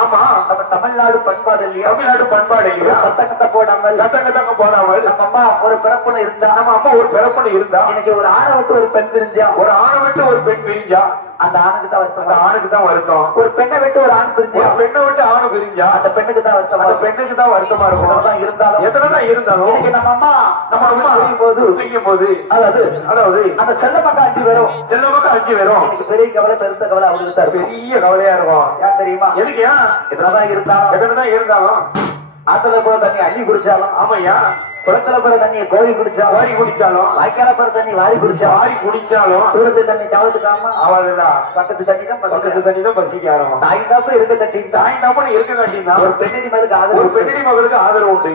ஆமா நம்ம தமிழ்நாடு பண்பாடு இல்லையா? தமிழ்நாடு பண்பாடு இல்லையா? சட்டக்கத்தை போடாமல் நம்ம அம்மா ஒரு பிறப்புல இருந்தா, நம்ம அம்மா ஒரு பிறப்புல இருந்தா, இன்னைக்கு ஒரு ஆணை விட்டு ஒரு பெண் பிரிஞ்சா, ஒரு ஆணை விட்டு ஒரு பெண் பிரிஞ்சா அந்த ஆணுக்கு தான் வருத்தம். அந்த ஆணுக்கு தான் வருத்தம். ஒரு பெண்ணை விட்டு ஒரு ஆண் பிரிஞ்சா, ஒரு பெண்ணை விட்டு ஆணு பிரிஞ்சா அந்த பெண்ணுக்கு தான் வருத்தம். அந்த பெண்ணுக்கு தான் வருத்தமா இருக்கும். எத்தனைதான் இருந்தாலும் இன்னைக்கு நம்ம அம்மா செய்யும் போது அதாவது அந்த செல்லமக்க 5 பேரும் இன்னைக்கு பெரிய கவலை, பெருத்த கவலை அவங்களுக்கு தான் பெரிய கவலையா இருக்கும். ஏன் தெரியுமா? எதுக்கு? ஏன் எத்தனைதான் இருந்தாலும் ஆத்துல போற தண்ணி அள்ளி குடிச்சாலும், ஆமையா, குளத்துல போற தண்ணியை கோரி குடிச்சாலும், வாய்க்கால போற தண்ணி வாரி குடிச்சாலும் தூரத்து தண்ணி தவத்துக்காம அவள்தான் பக்கத்து தண்ணி தான் பசிக்க ஆரம்பம். தாய் தாப்பு இருக்க காட்டினா ஒரு பெண்ணி மகளுக்கு ஆதரவு உண்டு.